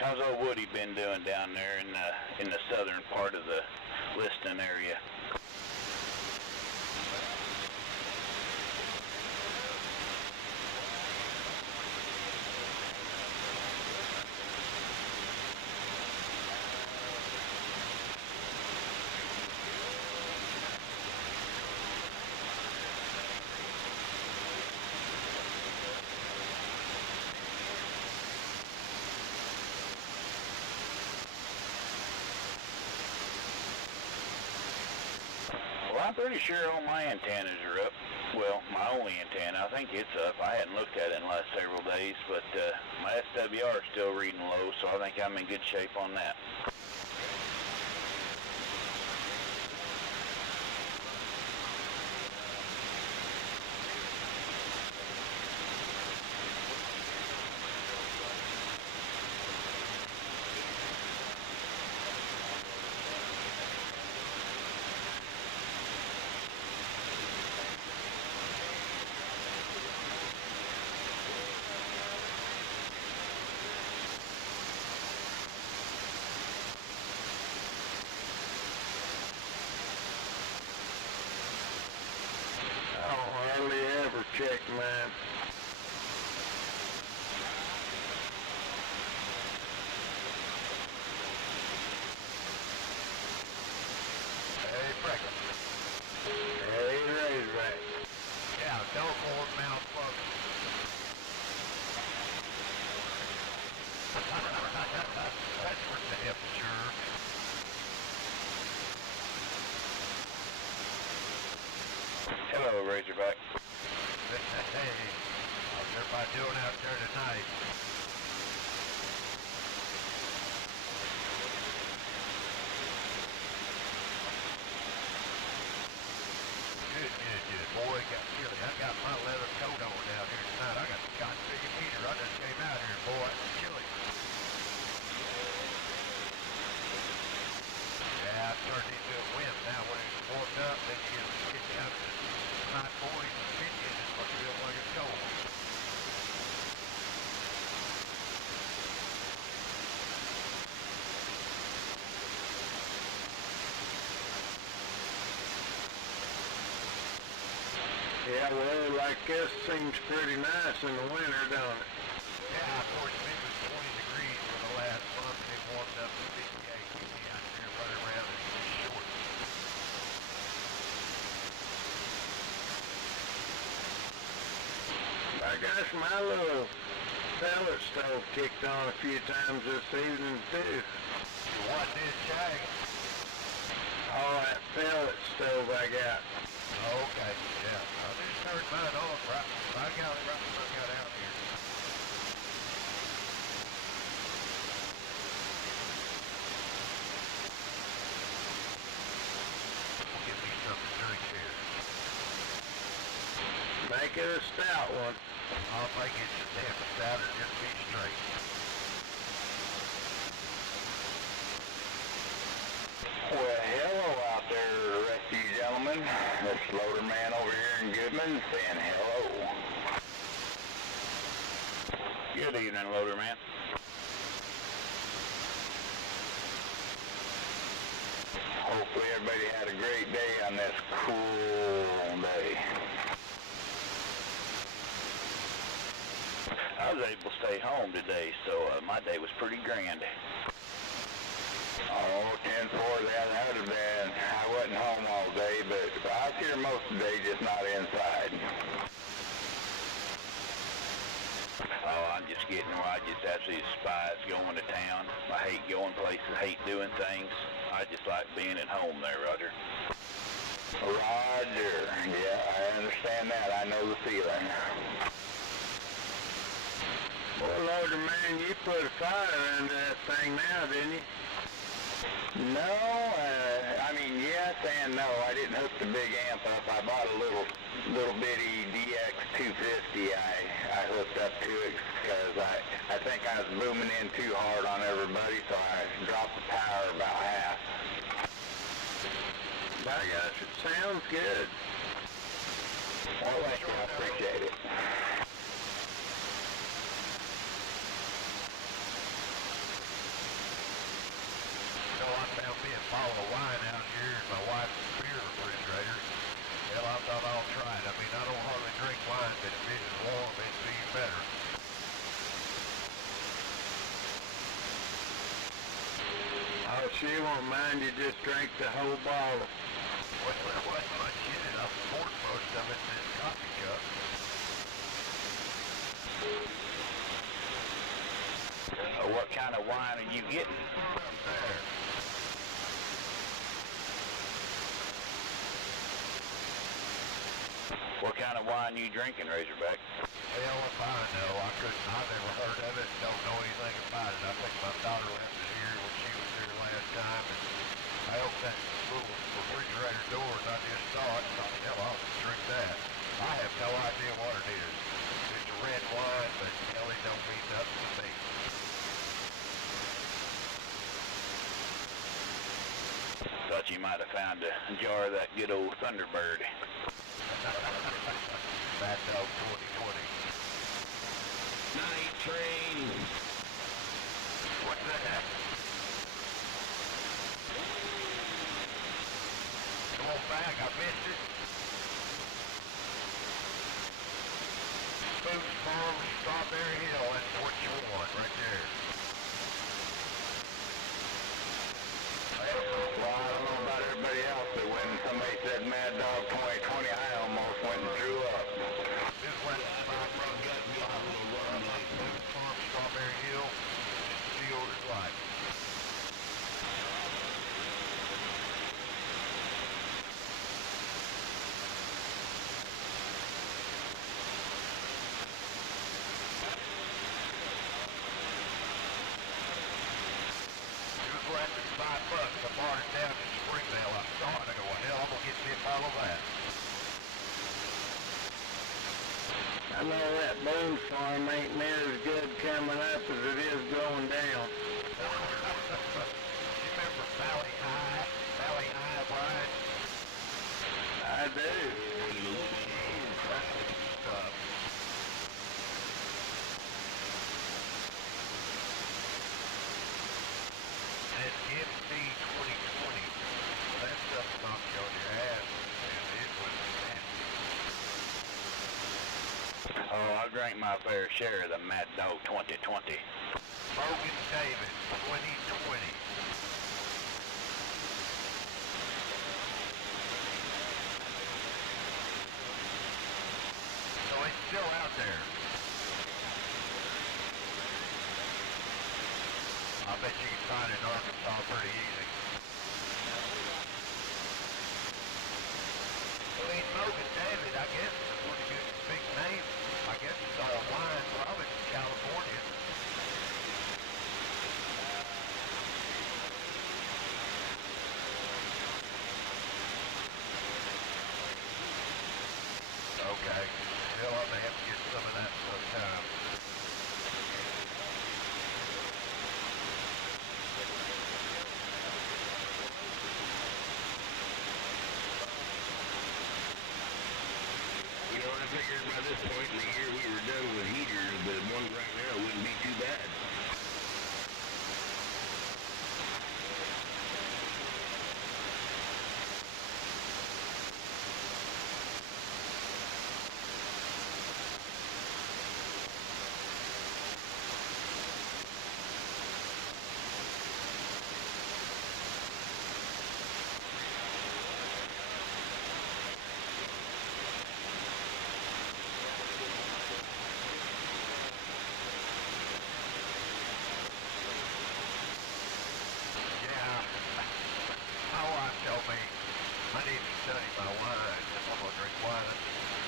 How's old Woody been doing down there in the southern part of the Liston area? Well, I'm pretty sure all my antennas are up. Well, my only antenna, I think it's up. I hadn't looked at it in the last several days, but my SWR is still reading low, so I think I'm in good shape on that. I don't hardly ever check mine. Hey, Freckles. Hey, Razorback. Yeah, Delmore Mount Bucket. That's for damn sure. Hello, Razorback. Hey, how's everybody doing out there tonight? Good. Boy, got chilly. I got my leather coat on down here tonight. I got the cotton figure heater. I just came out here, boy. It's chilly. Yeah, it's turned into a wind now. When it's warmed up, then you get down to high 40s and 50s. It's supposed to feel like it's cold. Yeah, well, like this seems pretty nice in the winter, don't it? Yeah, of course, it was 20 degrees for the last month. They warmed up to 58. You see out there running around in these shorts. I got my little pellet stove kicked on a few times this evening, too. What did Jag? Oh, that pellet stove I got. Okay, yeah. I just turned mine on right. I got it right when I got out here. Give me something to drink here. Make it a stout one. I'll make it just half a stout or just be straight. Well, hello out there, rest of you gentlemen. This Loader Man over here in Goodman saying hello. Good evening, Loader Man. Hopefully everybody had a great day on this cool day. I was able to stay home today, so my day was pretty grand. Oh, 10-4, that would have been. I wasn't home all day, but I was here most of the day, just not inside. Oh, I'm just getting where I just absolutely despise going to town. I hate going places, hate doing things. I just like being at home there, Roger. Roger. Yeah, I understand that. I know the feeling. Well, Loader Man, you put a fire under that thing now, didn't you? No, I mean, yes and no. I didn't hook the big amp up. I bought a little bitty DX250 I hooked up to it because I think I was booming in too hard on everybody, so I dropped the power about half. By gosh, it sounds good. Well, thank you. I appreciate it. a bottle of wine out here in my wife's beer refrigerator. Hell, I thought I'll try it. I mean, I don't hardly drink wine, but if it is warm, it'd be better. Oh, she won't mind you just drank the whole bottle. Well, there wasn't much in it. I poured most of it in this coffee cup. What kind of wine are you getting? Up there. What kind of wine you drinking, Razorback? Hell if I know. I've never heard of it, don't know anything about it. I think my daughter left it here when she was here last time, and I opened that little refrigerator door and I just saw it and thought, hell, I'll just drink that. I have no idea what it is. It's a red wine, but hell, it don't mean nothing to me. Thought you might have found a jar of that good old Thunderbird. Mad Dog 2020. Night train. What's that? Come on back, I missed it. Boots Farm, Strawberry Hill, that's what you want right there. Well, I don't know about everybody else, but when somebody said Mad Dog 2020, I almost went and threw up. This went Boots Farm, Strawberry Hill, sealed his life. Less than $5. I bought it down in Springdale. I saw it. I go, well, hell, I'm going to get me a bottle of that. I know that Boone Farm ain't near as good coming up as it is going down. You remember Valley High? Valley High, Brian? I do. Stuff. And MC 2020. That stuff knocked you on your ass. And it was nasty. Oh, I drank my fair share of the Mad Dog 2020. Logan Davis, 2020. So it's still out there. I bet you can find it in Arkansas pretty easy. I mean, Logan David, I guess, is a pretty good big name. I guess it's all wine, probably from California. Okay. Hell, I'm gonna have to get some of that sometime. You know, I figured by this point in the year we were done with heaters, but one right now wouldn't be too bad. Yeah. My wife told me I need to study my wine. If I'm gonna drink wine,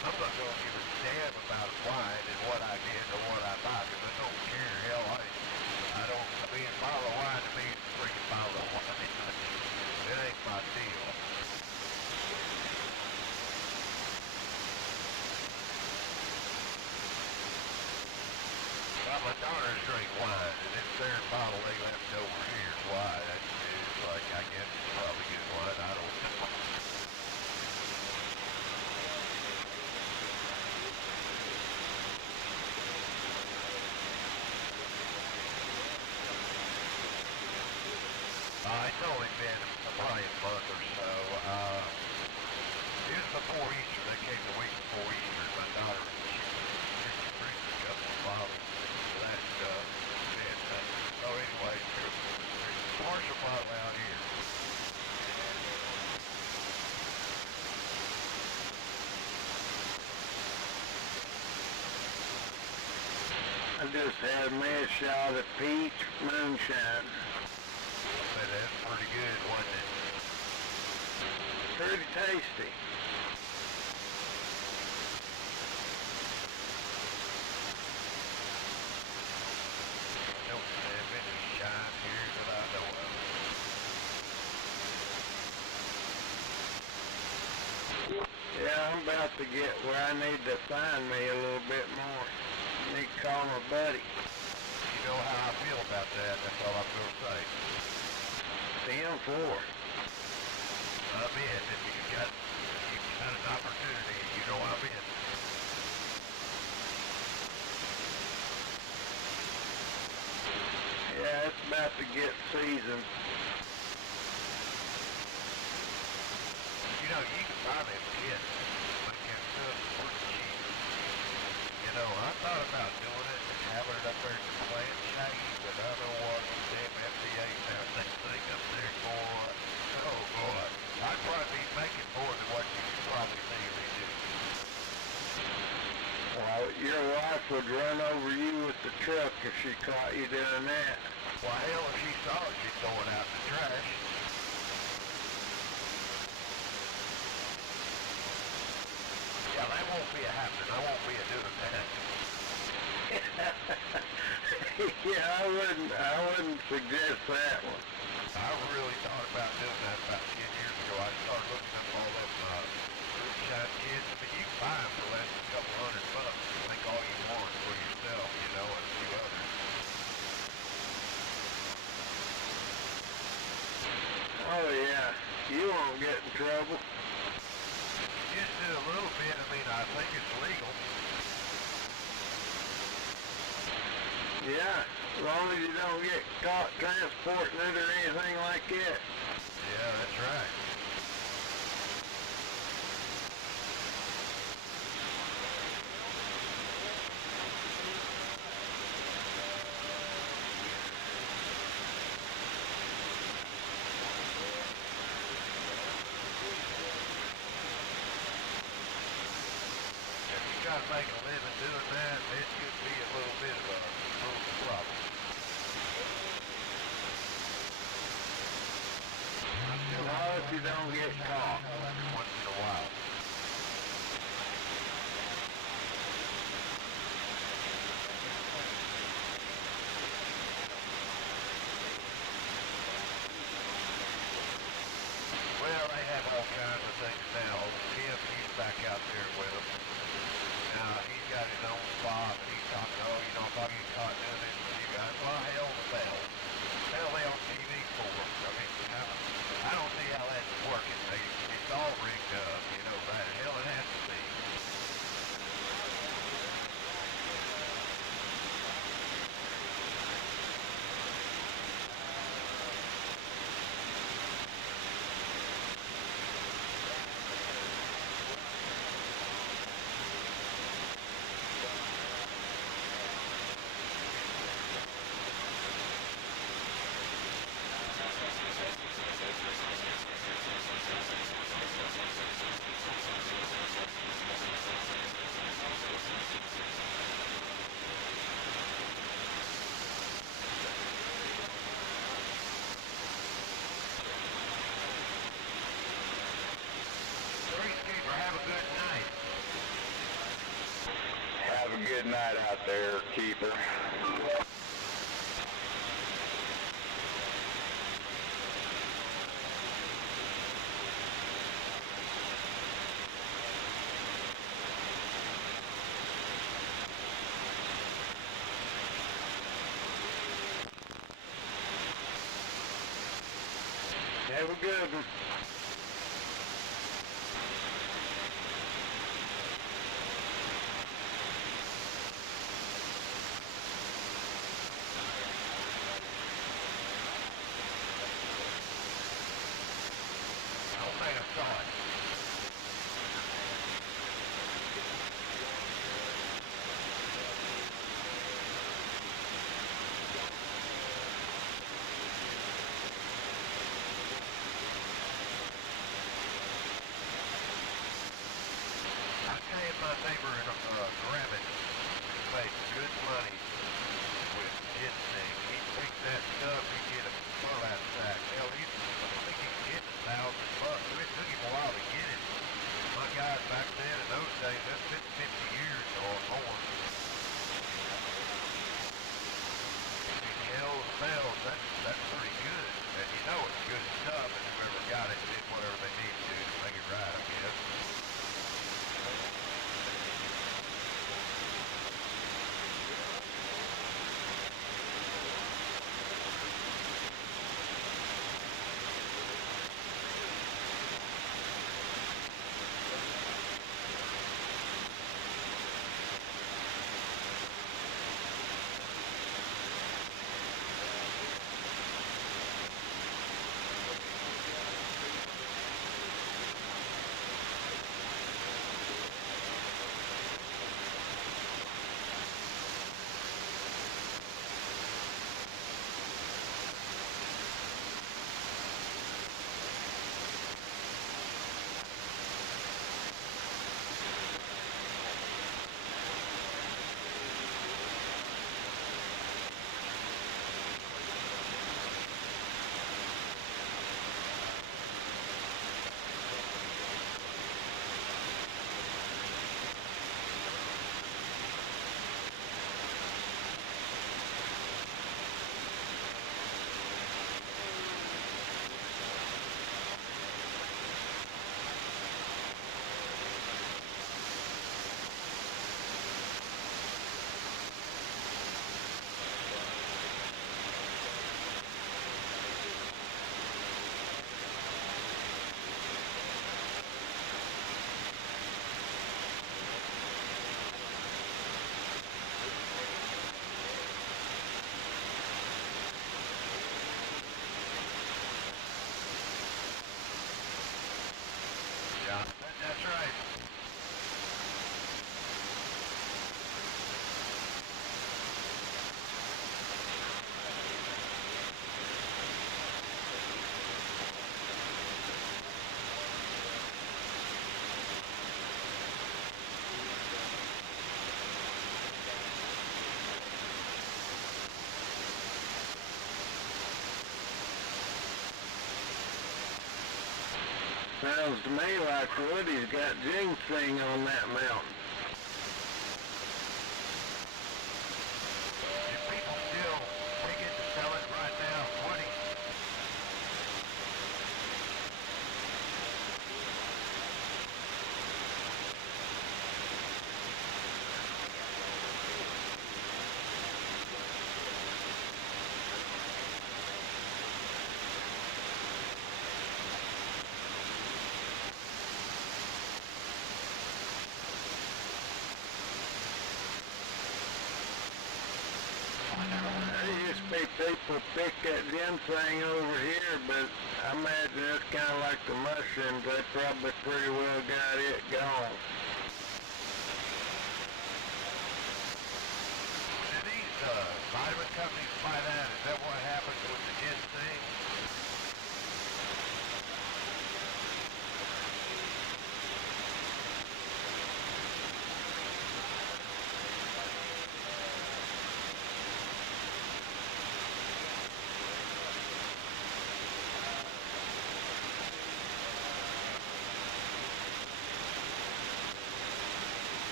I'm not gonna give a damn about wine and what I get or what I buy, because I don't care. Hell, I don't, I mean, a bottle of wine to me is a freaking bottle of wine. It ain't my deal. Well, my daughters drink wine, and it's their bottle they left over here. Why? It's like, I guess it's probably good wine. I don't know. I It's only been probably a month or so. It was before Easter. They came the week before Easter. My daughter, she brings a couple of bottles of that stuff. And, so anyway, there's a partial bottle out here. I just had me a shot of peach moonshine. But that's pretty good, wasn't it? Pretty tasty. Don't have any shine here that I know of. Yeah, I'm about to get where I need to find me a little bit more. Need to call my buddy. You know how I feel about that. That's all I'm going to say. 10-4. I'm in. If you got an opportunity, you know I'm in. Yeah, it's about to get seasoned. You know, you can buy them kits when it comes to it pretty cheap. You know, I thought about doing it and having it up there in the plant shaggy, but I know what the damn FDA found that thing up there for. Oh boy, I'd probably be making more than what you probably think they do. Well, your wife would run over you with the truck if she caught you doing that. Well, hell, if she saw it, she'd throw it out in the trash. Yeah, that won't be a happening. I won't be a doing that. Yeah, I wouldn't suggest that one. I really thought about doing that about 10 years ago. I started looking up all them moonshine kids. I mean, you can buy them for less than a couple $100. Make all you want for yourself, you know, and a few others. Oh yeah, you won't get in trouble. Just do a little bit. I mean, I think it's legal. Yeah, as long as you don't get caught transporting it or anything like that. Yeah, that's right. If you got to make a living doing that, it could be a little bit of a problem. Not if you don't get caught. Every once in a while. Well, they have all kinds of things now. Tim, he's back out there with them. Now, he's got his own spot, and he's talking, oh, you know, if I get caught doing this with you guys, well, hell to hell. Hell, they on TV for us. I mean, I don't see how that's working. It's all rigged up, you know, that. Hell, it has to be. Greenskeeper, have a good night. Have a good night out there, keeper. Have a good one. good stuff, and whoever got it did whatever they needed to make it right, I guess. Yeah, that's right. Sounds to me like Woody's got ginseng on that mountain. Do people still take it to sell it right now, Woody? There used to be people pick that ginseng over here, but I imagine it's kind of like the mushrooms. They probably pretty well got it gone. Do these vitamin companies buy that? Is that what happens with the ginseng?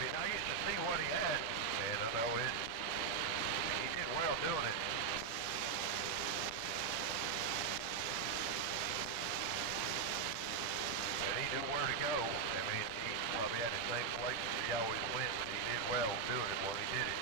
I used to see what he had, and I know he did well doing it. And he knew where to go. I mean, he probably had the same places he always went, but he did well doing it when he did it.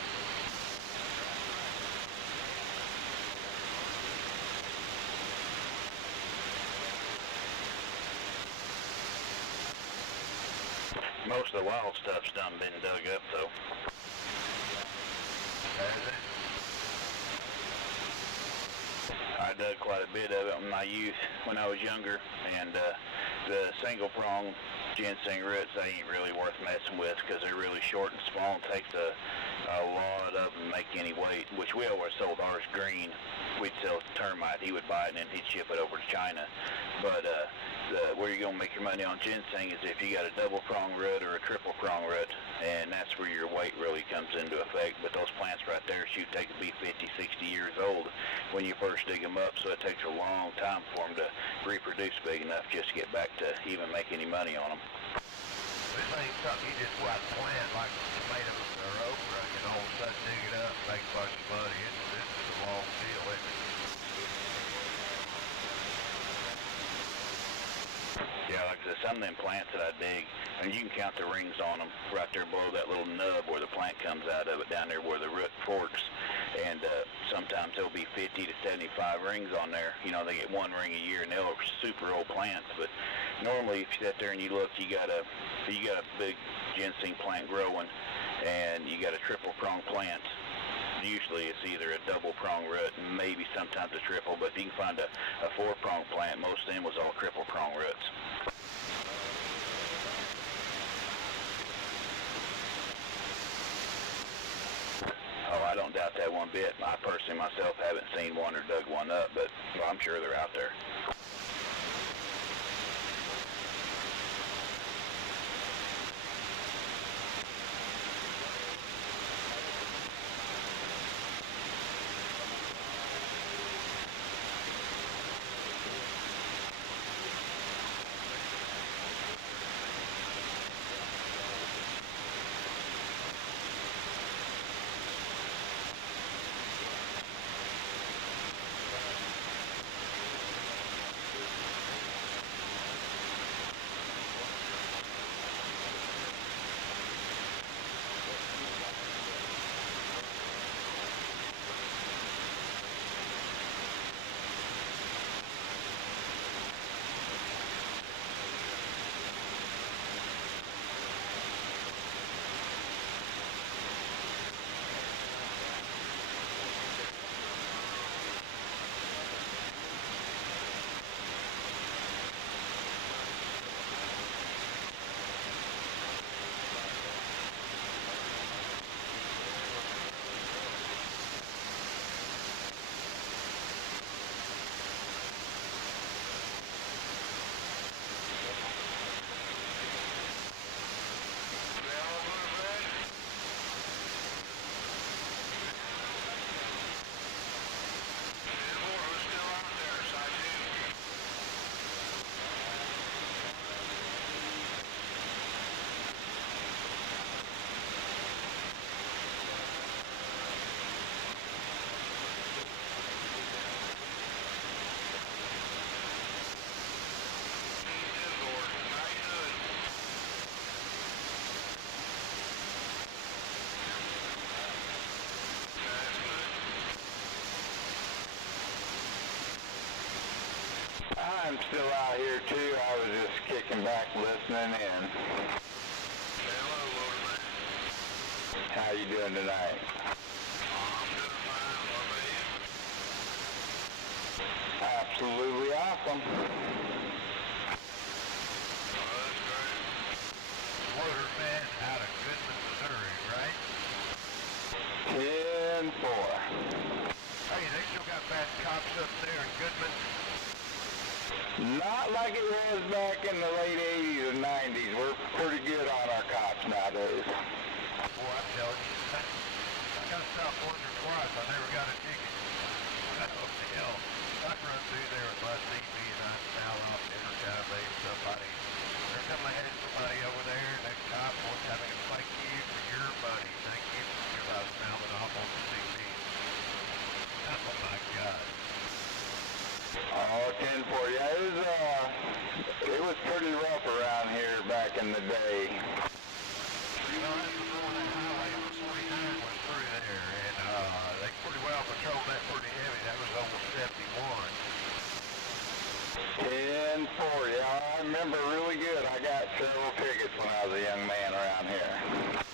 Most of the wild stuff's done been dug up, though. Has it? I dug quite a bit of it in my youth when I was younger, and the single prong ginseng roots, they ain't really worth messing with because they're really short and small and takes a lot of them to make any weight, which we always sold ours green. We'd sell termite, he would buy it and then he'd ship it over to China. But where you're going to make your money on ginseng is if you got a double prong root or a triple prong root, and that's where your weight really comes into effect. But those plants right there, they could be 50, 60 years old when you first dig them up, so it takes a long time for them to reproduce big enough just to get back to even make any money on them. This ain't something you just go out and plant like tomatoes or okra and all of a sudden dig it up and make a bunch of money. This is a long deal, isn't it? Yeah, like I said, some of them plants that I dig, and you can count the rings on them right there below that little nub where the plant comes out of it, down there where the root forks. And sometimes there'll be 50 to 75 rings on there. You know, they get one ring a year, and they're super old plants. But normally, if you sit there and you look, you got a big ginseng plant growing, and you got a triple prong plant. Usually it's either a double prong root, maybe sometimes a triple, but if you can find a 4-prong plant, most of them was all triple prong roots. Oh, I don't doubt that one bit. I personally myself haven't seen one or dug one up, but well, I'm sure they're out there. I'm still out here too. I was just kicking back listening in. Hello, Waterman. How you doing tonight? I'm doing fine. What about you? Absolutely awesome. Oh, that's great. Waterman out of Goodman, Missouri, right? 10-4. Hey, they still got bad cops up there in Goodman? Not like it was back in the late 80s and 90s. We're pretty good on our cops nowadays. Boy, I'm telling you, I got stopped once or twice. I never got a ticket. Oh, hell. I run through there with my CB and I foul off every time they somebody. Every time I had somebody over there, and that cop was having a thank you for your money. Thank you because I was fouling off on the CB. Oh, my God. Oh, 10-4. Yeah, it was pretty rough around here back in the day. You know, that's before that highway on 49 was through there, and they pretty well patrolled that pretty heavy. That was over 71. 10-4. Yeah, I remember really good. I got several tickets when I was a young man around here. Well,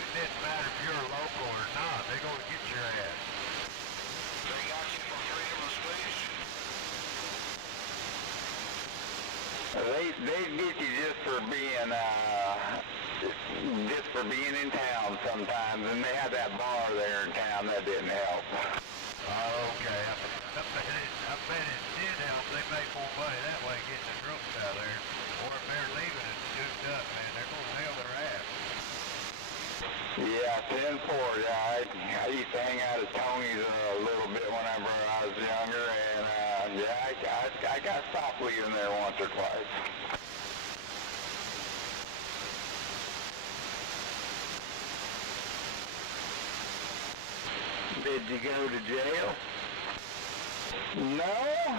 it didn't matter if you're local or not. They're going to get your ass. They got you for freedom of speech? They'd get you just for being in town sometimes, and they had that bar there in town that didn't help. Okay, I bet it did help. They make more money that way getting the drunks out there. Or if they're leaving it scooped up, man, they're going to nail their ass. Yeah, 10-4. Yeah, I used to hang out at Tony's a little bit whenever I was younger, and I got stopped leaving there once or twice. Did you go to jail? No, I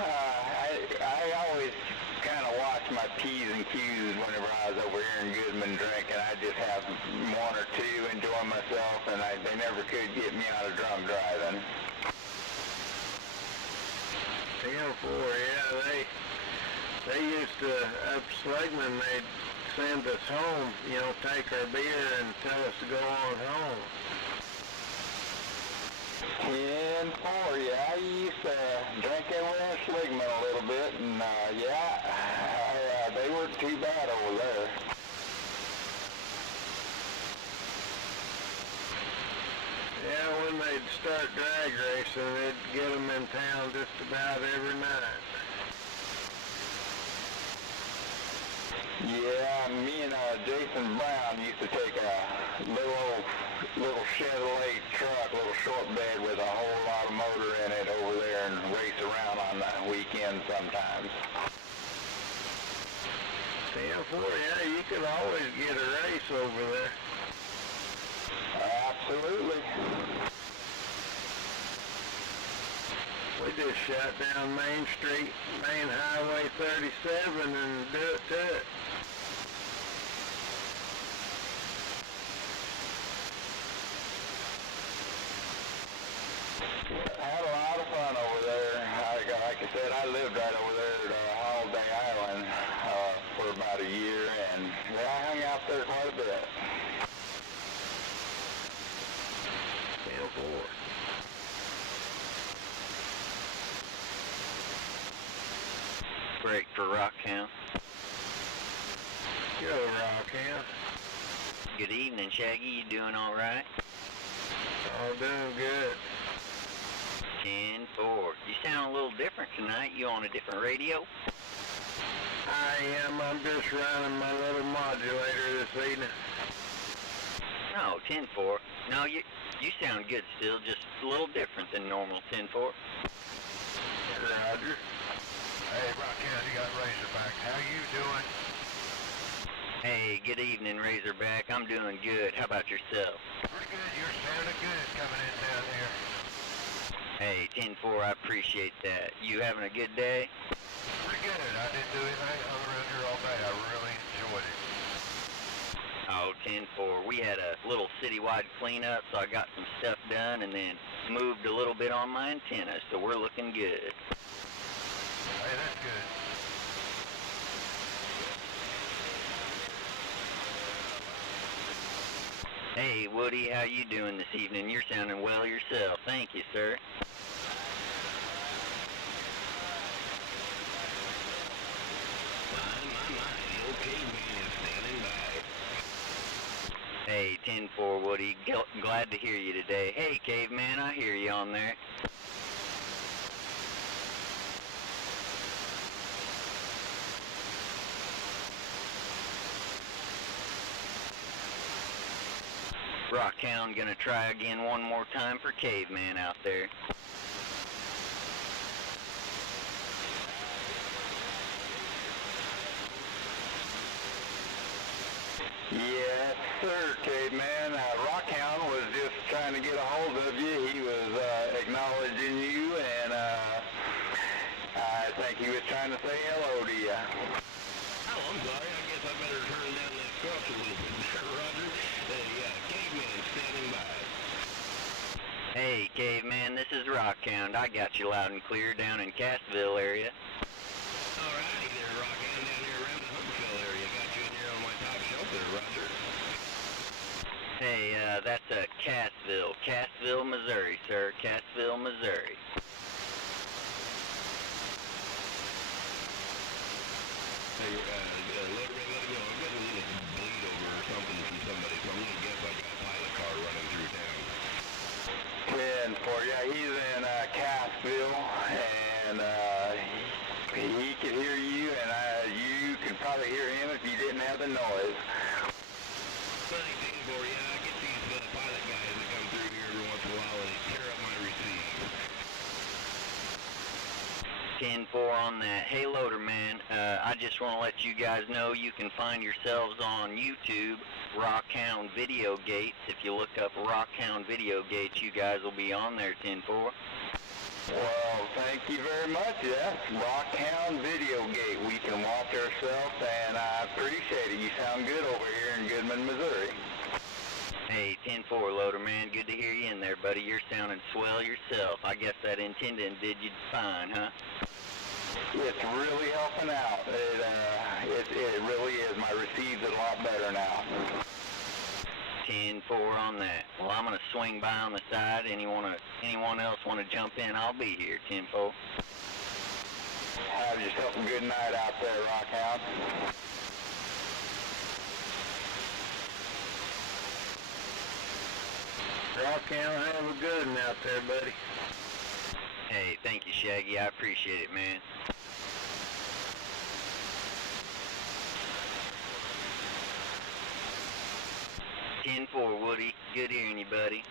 always kind of watch my P's and Q's whenever I was over here in Goodman drinking. I just have one or two, enjoy myself, and they never could get me out of drunk driving. 10-4, yeah, they used to, up Slegman, they'd send us home, you know, take our beer and tell us to go on home. 10-4, yeah, I used to drink over in Sligman a little bit, and they weren't too bad over there. Yeah, when they'd start drag racing, they'd get them in town just about every night. Yeah, me and Jason Brown used to take a little Chevrolet truck, little short bed with a whole lot of motor in it over there and race around on the weekends sometimes. 10-4, yeah, you could always get a race over there. Absolutely. We just shut down Main Street, Main Highway 37 and do it to it. I had a lot of fun over there. Like I said, I lived right over there at Holiday Island for about a year, and I hung out there quite a bit. 10-4. Break for Rockhound. Go, Rockhound. Good evening, Shaggy. You doing all right? All doing good. 10-4. You sound a little different tonight. You on a different radio? I am. I'm just running my little modulator this evening. No, 10-4. No, you sound good still, just a little different than normal 10-4. Roger. Hey, Rockhound, you got Razorback. How you doing? Hey, good evening, Razorback. I'm doing good. How about yourself? Pretty good. You're sounding good coming in down here. Hey, 10-4, I appreciate that. You having a good day? Pretty good. I didn't do anything. I was around here all day. I really enjoyed it. Oh, 10-4. We had a little citywide cleanup, so I got some stuff done and then moved a little bit on my antenna, so we're looking good. Hey, that's good. Hey, Woody, how you doing this evening? You're sounding well yourself. Thank you, sir. My, okay, man is standing by. Hey, 10-4, Woody. Glad to hear you today. Hey, Caveman, I hear you on there. Rockhound gonna try again one more time for Caveman out there. Yes, sir, Caveman. Rockhound was just trying to get a hold of you. He was acknowledging you, and I think he was trying to say hello to you. Oh, I'm sorry. I guess I better turn down that scotch a little bit there, Roger. Caveman standing by. Hey, Caveman, this is Rockhound. I got you loud and clear down in Cassville area. Alrighty there, Rockhound, down here around the Huntsville area. Got you in here on my top shelf there, Roger. Hey, that's Cassville, Missouri, sir. Cassville, Missouri. Hey, Loaderman, let it go. I'm getting a little bleed over or something from somebody, so I'm gonna guess I got a pilot car running through town. 10-4, yeah, he's in Cassville, and he could hear you, and you could probably hear him if you didn't have the noise. 10-4, yeah, I get these pilot guys that come through here every once in a while and they tear up my receive. 10-4 on that. Hey, Loaderman, I just want to let you guys know you can find yourselves on YouTube, Rockhound Video Gates. If you look up Rockhound Video Gates, you guys will be on there, 10-4. Well, thank you very much. Yes, Rockhound Video Gate. We can watch ourselves, and I appreciate it. You sound good over here in Goodman, Missouri. Hey, 10-4, Loaderman, good to hear you in there, buddy. You're sounding swell yourself. I guess that intendant did you fine, huh? It's really helping out. It really is. My receive's a lot better now. 10-4 on that. Well, I'm gonna swing by on the side. Anyone else want to jump in? I'll be here, 10-4. Have yourself a good night out there, Rockhound. Rockhound, have a good one out there, buddy. Hey, thank you, Shaggy. I appreciate it, man. $10-4, Woody. Good hearing you, buddy.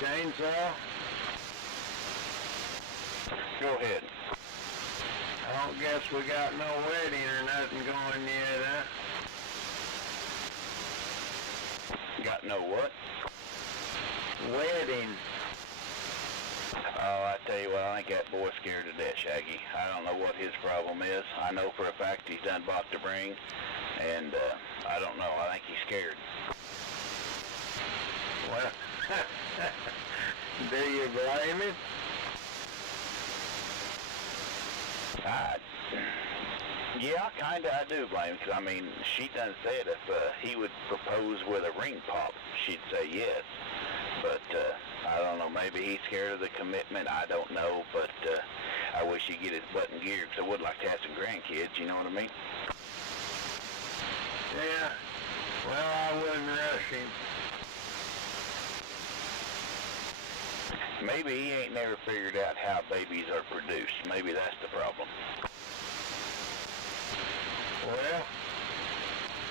Chainsaw? Go ahead. I don't guess we got no wedding or nothing going yet, huh? Got no what? Wedding. Oh, I tell you what, I think that boy's scared to death, Shaggy. I don't know what his problem is. I know for a fact he's done bought the ring, and I don't know. I think he's scared. Well, do you blame him? Yeah, kinda I do blame him, 'cause I mean, she done said if he would propose with a ring pop, she'd say yes. But I don't know, maybe he's scared of the commitment, I don't know, but I wish he'd get his butt in gear, 'cause I would like to have some grandkids, you know what I mean? Yeah. Well, I wouldn't rush him. Maybe he ain't never figured out how babies are produced. Maybe that's the problem. Well,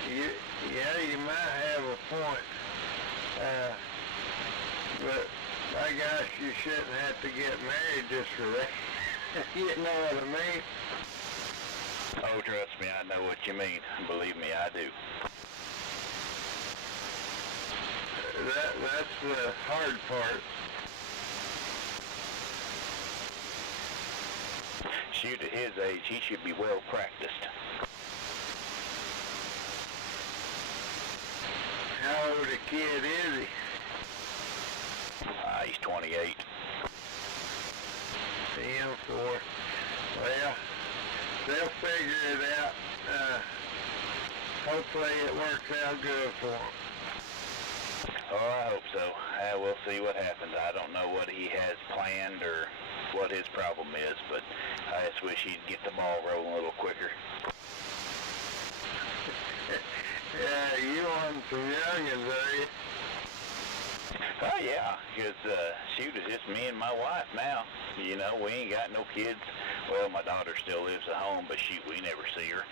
you might have a point. But by gosh, you shouldn't have to get married just for that. You know what I mean? Oh, trust me, I know what you mean. Believe me, I do. That's the hard part. Shoot, at his age, he should be well practiced. How old a kid is he? He's 28. Him for, well, they'll figure it out. Hopefully it works out good for them. Oh, I hope so. We'll see what happens. I don't know what he has planned or what his problem is, but I just wish he'd get the ball rolling a little quicker. Yeah, you want some youngins, are you? Oh, yeah, because, shoot, it's just me and my wife now. You know, we ain't got no kids. Well, my daughter still lives at home, but shoot, we never see her.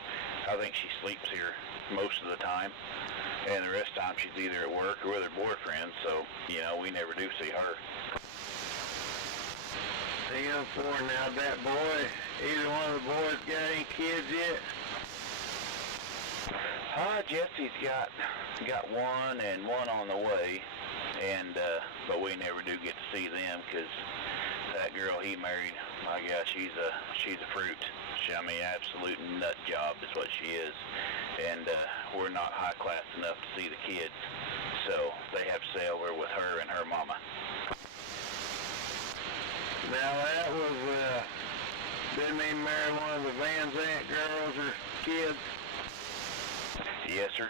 I think she sleeps here most of the time, and the rest of the time she's either at work or with her boyfriend, so, you know, we never do see her. Him for now, that boy, either one of the boys got any kids yet? Jesse's got one and one on the way, and but we never do get to see them because that girl he married, my gosh, she's a fruit. I mean, absolute nut job is what she is, and we're not high class enough to see the kids, so they have to stay over with her and her mama. Now that was Didn't he marry one of the Van Zant girls or kids? Yes, sir.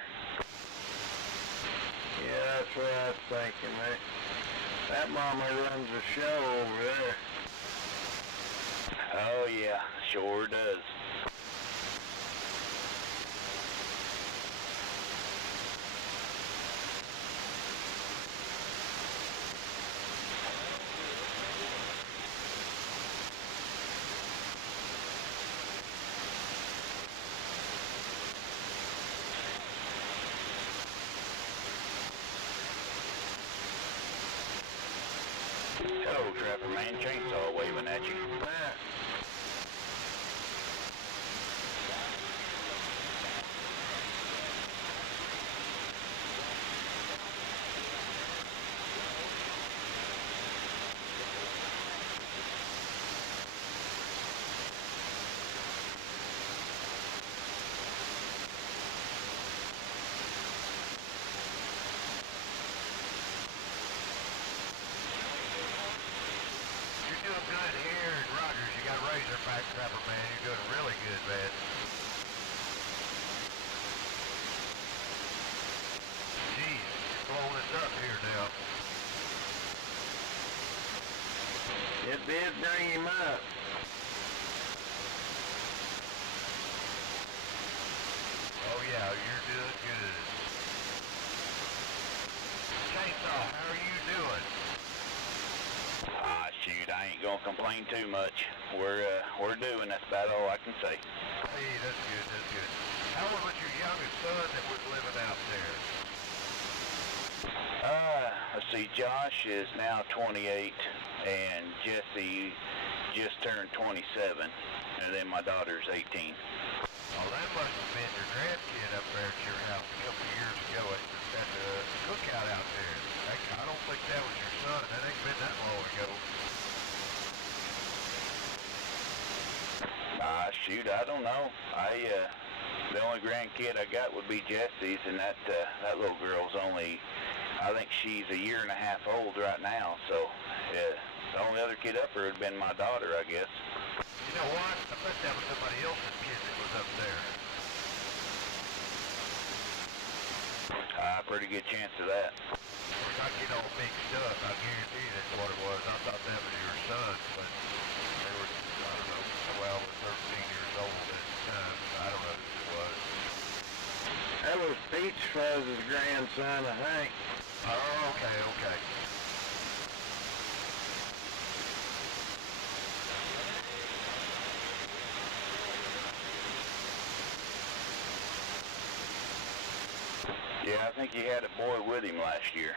Yeah, that's what I was thinking, mate. That mama runs a show over there. Oh, yeah, sure does. Hello, Trapper Man. Chainsaw waving at you. Matt. You're doing good here in Rogers. You got Razorback Trapper Man. You're doing really good, man. Jeez, you're blowing this up here now. It did bring him up. Oh yeah, you're doing good. Chainsaw, how are you doing? Ah, shoot, I ain't gonna complain too much. We're doing, that's about all I can say. Hey, that's good, that's good. How old was your youngest son that was living out there? Let's see, Josh is now 28, and Jesse just turned 27, and then my daughter's 18. Oh, that must have been your grandkid up there at your house a couple of years ago at the cookout out there. I don't think that was your son. That ain't been that long ago. Shoot, I don't know. The only grandkid I got would be Jesse's, and that little girl's only, I think she's a year and a half old right now, so the only other kid up there would have been my daughter, I guess. You know what? I bet that was somebody else's kid that was up there. Pretty good chance of that. Of course, I get all mixed up. I guarantee that's what it was. I thought that was your son, but they were, I don't know, 12 or 13 years old at the time. I don't know who it was. That was Peach Fuzz's grandson, I think. Oh, okay, okay. Yeah, I think he had a boy with him last year.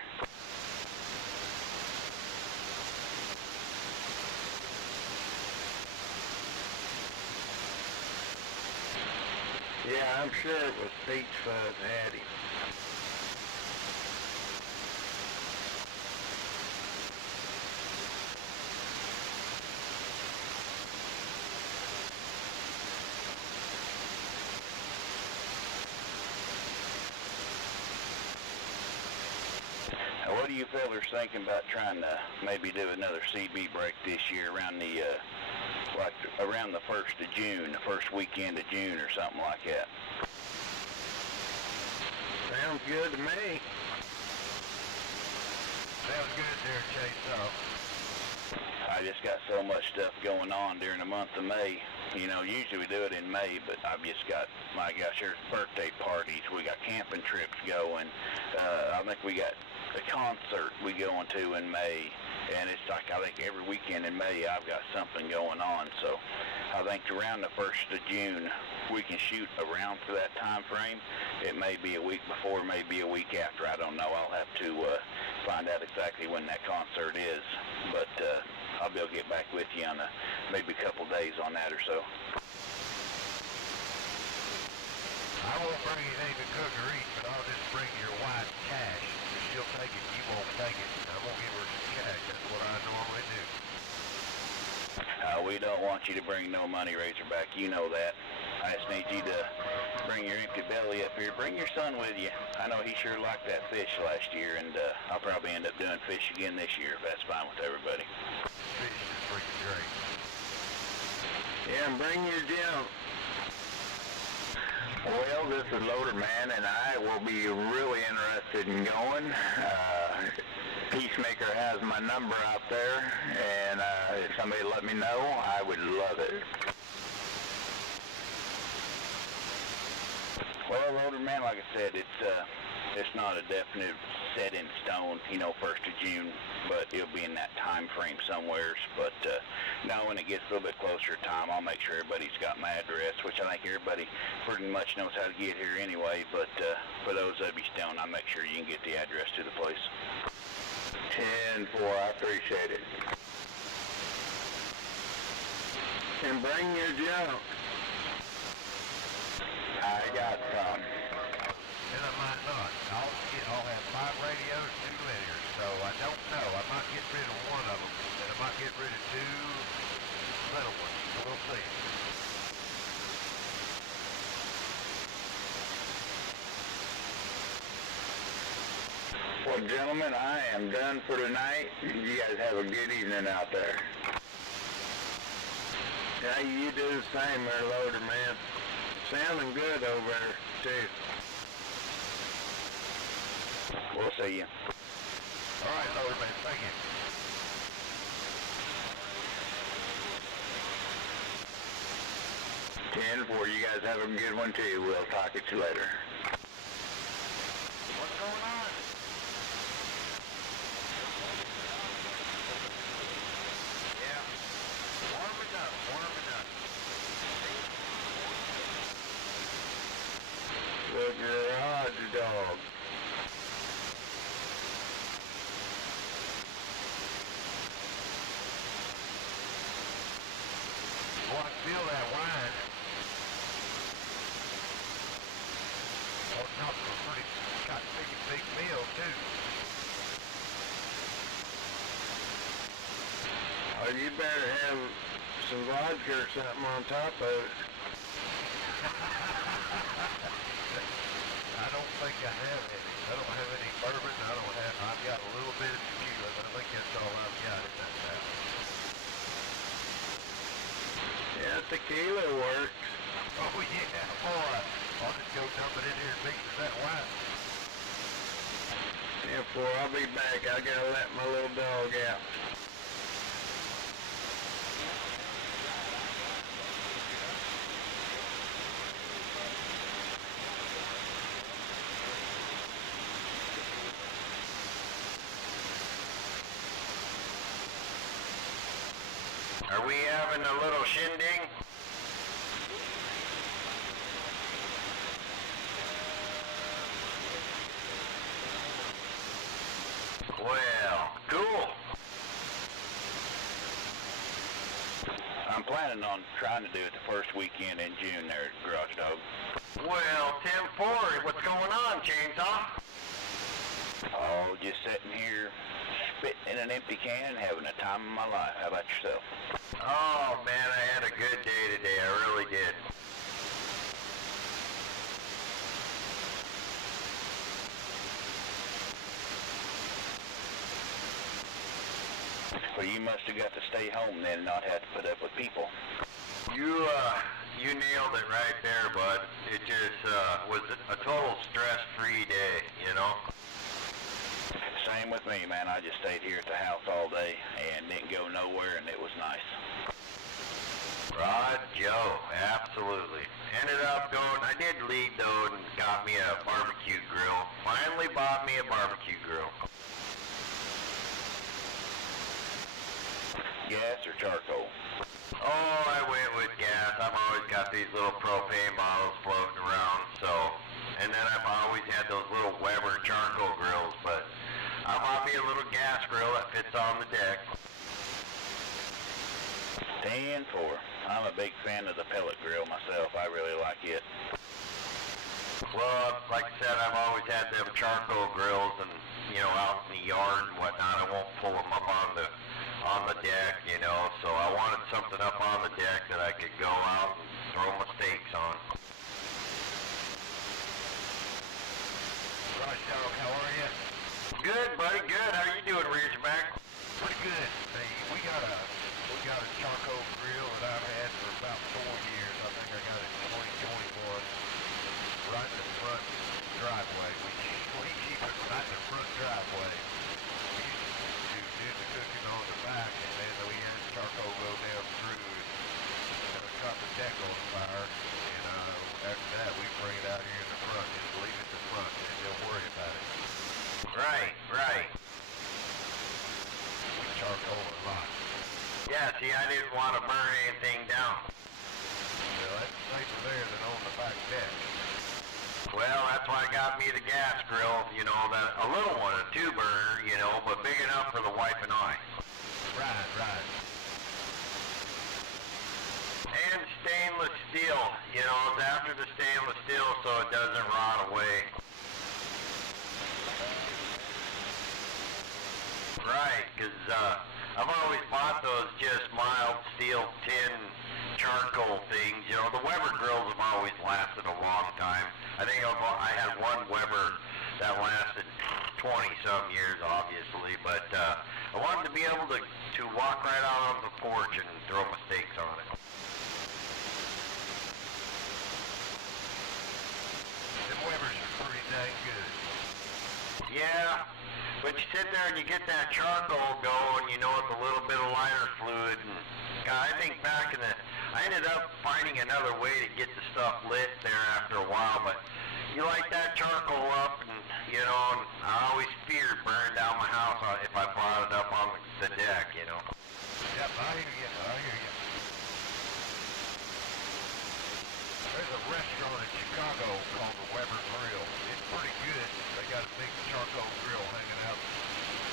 Yeah, I'm sure it was Peach Fuzz had him. Now, what are you fellers thinking about trying to maybe do another CB break this year around the, like around the 1st of June, the first weekend of June or something like that? Sounds good to me. Sounds good there, Chainsaw. I just got so much stuff going on during the month of May. You know, usually we do it in May, but I've just got, my gosh, there's birthday parties. We got camping trips going. I think we got a concert we going to in May. And it's like, I think every weekend in May I've got something going on. So I think around the 1st of June we can shoot around for that time frame. It may be a week before, maybe a week after. I don't know. I'll have to find out exactly when that concert is. But I'll be able to get back with you on maybe a couple days on that or so. I won't bring you anything to cook or eat, but I'll just bring your wife cash. If she'll take it, you won't take it. I'm going to give her some cash. That's what I normally do. We don't want you to bring no money, Razorback. You know that. I just need you to bring your empty belly up here. Bring your son with you. I know he sure liked that fish last year, and I'll probably end up doing fish again this year if that's fine with everybody. Fish is freaking great. Yeah, and bring your junk. Well, this is Loader Man, and I will be really interested in going. Peacemaker has my number out there, and if somebody let me know, I would love it. Well, Loader Man, like I said, it's not a definite set in stone, 1st of June, but it'll be in that time frame somewhere. But now when it gets a little bit closer to time, I'll make sure everybody's got my address, which I think everybody pretty much knows how to get here anyway. But for those that be stoned, I'll make sure you can get the address to the place. 10-4, I appreciate it. And bring your junk. I got some. And I might not. I'll have 5 radios, 2 linears, so I don't know. I might get rid of one of them, and I might get rid of 2 little ones. So we'll see. Well, gentlemen, I am done for tonight. You guys have a good evening out there. Yeah, you do the same there, Loader Man. Sounding good over there, too. We'll see you. All right, Loader Man, thank you. 10-4, you guys have a good one too. We'll talk at you later. What's going on? Yeah. Warming up. The garage dog. Oh, I feel that wine. Oh, it's not so pretty. Got big meal, too. Oh, you better have some vodka or something on top of it. I don't think I have any. I don't have any bourbon. I've got a little bit of tequila, but I think that's all I've got in that house. Yeah, tequila works. Oh, yeah, boy. I'll just go dump it in here and mix with that wine. 10-4, I'll be back. I gotta let my little dog out. Are we having a little shindig? Well, cool. I'm planning on trying to do it the first weekend in June there at Garage Dog. Well, 10-4, what's going on, Chainsaw? Oh, just sitting here, spitting in an empty can, having the time of my life. How about yourself? Oh, man, I had a good day today. I really did. Well, you must have got to stay home then and not have to put up with people. You nailed it right there, bud. It just, was a total stress-free day, you know? Same with me, man. I just stayed here at the house all day and didn't go nowhere, and it was nice. Rod Joe, absolutely. Ended up going, I did leave though and got me a barbecue grill. Finally bought me a barbecue grill. Gas or charcoal? Oh, I went with gas. I've always got these little propane bottles floating around, so. And then I've always had those little Weber charcoal grills, but I bought me a little gas grill that fits on the deck. 10-4. I'm a big fan of the pellet grill myself. I really like it. Well, like I said, I've always had them charcoal grills and, you know, out in the yard and whatnot. I won't pull them up on the deck, you know, so I wanted something up on the deck that I could go out and throw my steaks on. Rush Dog, how are you? Good, buddy, good. How you doing, Razorback? Pretty good. Hey, we got a charcoal grill that I've had for about 4 years. I think I got it in 2021. Right in the front driveway. We keep it right in the front driveway. We used to do the cooking on the back, and then we had charcoal go down through and caught the deck on fire. And after that, we bring it out here in the front. Just leave it in the front and don't worry about it. Right, right. We charcoal a lot. Yeah, see, I didn't want to burn anything down. Well, that's safer there than on the back deck. Well, that's why I got me the gas grill, you know, a little one, a 2-burner, you know, but big enough for the wife and I. Right. And stainless steel, you know, it's after the stainless steel so it doesn't rot away. Right, because I've always bought those just mild steel tin charcoal things. You know, the Weber grills have always lasted a long time. I think I had one Weber that lasted 20-some years, obviously, but I wanted to be able to walk right out on the porch and throw my steaks on it. Them Webers are pretty dang good. Yeah, but you sit there and you get that charcoal going, you know, with a little bit of lighter fluid. And God, I think back in I ended up finding another way to get the stuff lit there after a while, but you light that charcoal up and, you know, and I always feared burning down my house if I brought it up on the deck, you know. Yep, I hear you. There's a restaurant in Chicago called the Weber Grill. It's pretty good. They got a big charcoal grill hanging out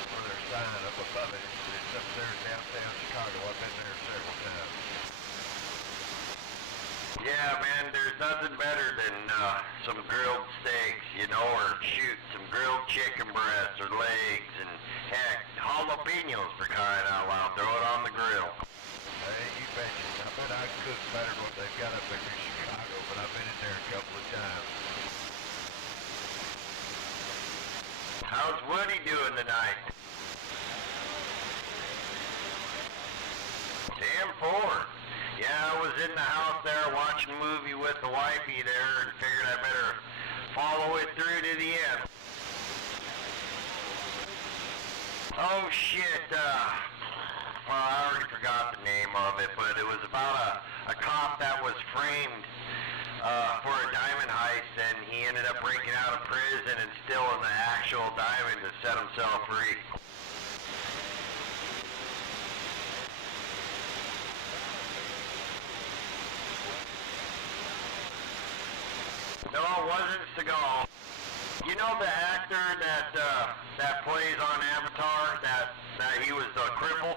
for their sign up above it. It's up there in downtown Chicago. I've been there several times. Yeah, man, there's nothing better than some grilled steaks, you know, or shoot some grilled chicken breasts or legs, and heck, jalapenos for crying out loud. Throw it on the grill. Hey, you betcha. I bet I cook better than what they've got up there in Chicago, but I've been in there a couple of times. How's Woody doing tonight? 10-4. Yeah, I was in the house there watching a movie with the wifey there and figured I better follow it through to the end. Oh shit, well, I already forgot the name of it, but it was about a cop that was framed for a diamond heist, and he ended up breaking out of prison and stealing the actual diamond to set himself free. No, it wasn't Seagal. You know the actor that plays on Avatar, that he was a cripple?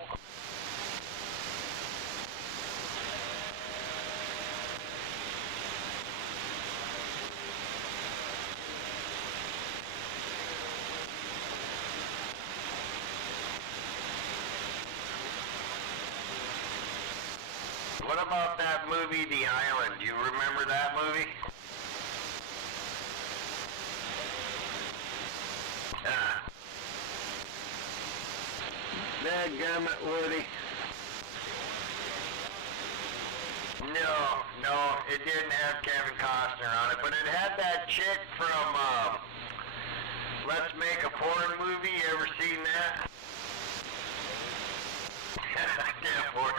What about that movie, The Island? Do you remember that movie? Dadgummit, Woody. No, it didn't have Kevin Costner on it, but it had that chick from Let's Make a Porn Movie. You ever seen that? Damn porn.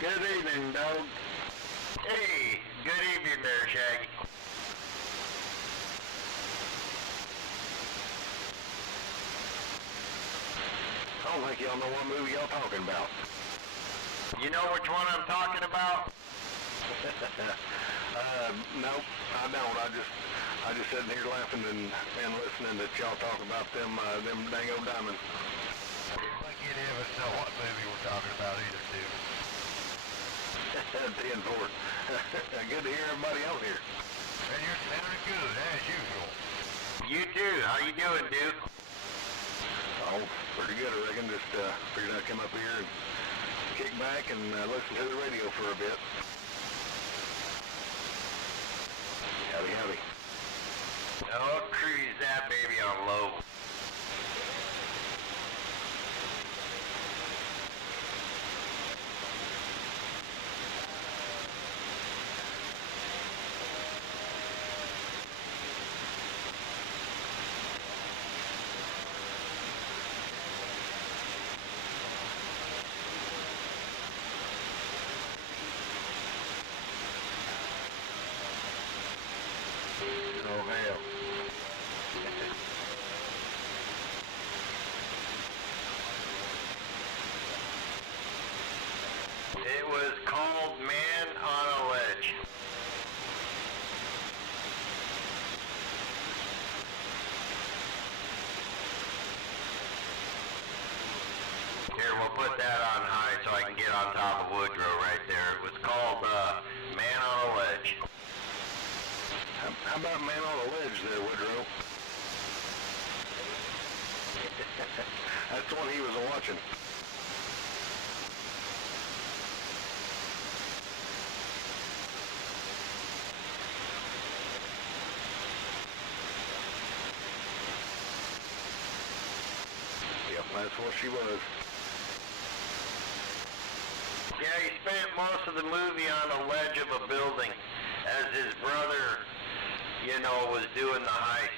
Good evening, dog. Hey, good evening there, Shaggy. I don't think y'all know what movie y'all talking about. You know which one I'm talking about? Nope, I don't. I just sitting here laughing and listening to y'all talk about them dang old diamonds. I don't think any of us know what movie we're talking about either, dude. 10-4. Good to hear everybody out here. And you're sounding good, as usual. You too. How you doing, dude? Oh, pretty good, I reckon. Just figured I'd come up here and kick back and listen to the radio for a bit. Howdy, howdy. Oh, cruise that baby on low. was called Man on a Ledge. Here, we'll put that on high so I can get on top of Woodrow right there. It was called Man on a Ledge. How about Man on a Ledge there, Woodrow? That's the one he was watching. Yep, that's what she was. Yeah, he spent most of the movie on the ledge of a building as his brother, you know, was doing the heist.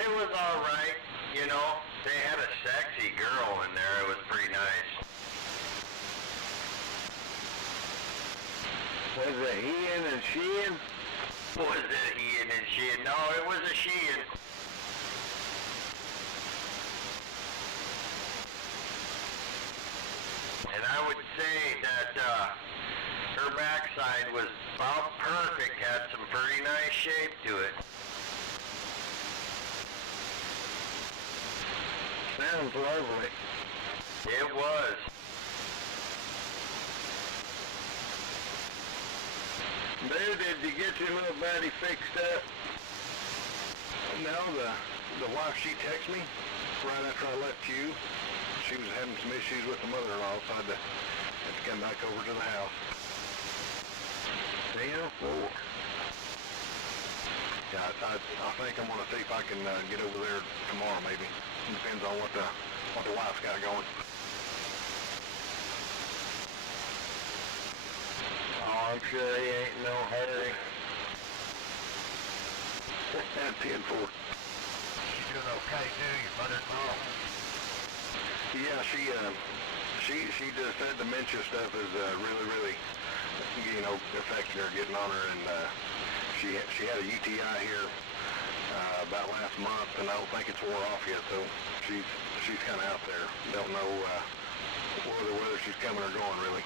It was alright, you know. They had a sexy girl in there. It was pretty nice. Was it he and she? Was it he and she? No, it was a she. And I would say that her backside was about perfect, had some pretty nice shape to it. Sounds lovely. It was. Dude, did you get your little buddy fixed up? No, the wife, she texted me right after I left you. She was having some issues with the mother-in-law, so I had to come back over to the house. 10-4. Yeah, I think I'm going to see if I can get over there tomorrow, maybe. It depends on what the wife's got going. Oh, I'm sure he ain't in no hurry. 10-4. She's doing okay too, your mother-in-law? Yeah, she just, that dementia stuff is really, you know, affecting her, getting on her, and she had a UTI here about last month, and I don't think it's wore off yet, so she's kind of out there. Don't know whether she's coming or going, really.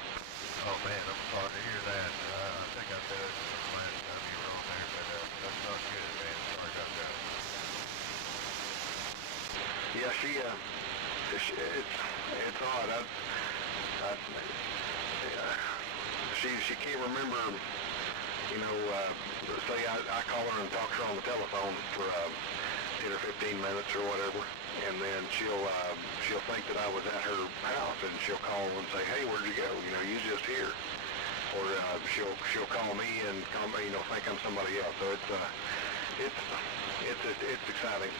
Oh man, I'm sorry to hear that. I think I said it last time you were on there, but that's not good, man. Sorry about that. Yeah, it's odd. She can't remember, you know, say I call her and talk to her on the telephone for 10 or 15 minutes or whatever, and then she'll think that I was at her house, and she'll call and say, hey, where'd you go? You know, you was just here. Or she'll call me and you know, think I'm somebody else. So it's exciting.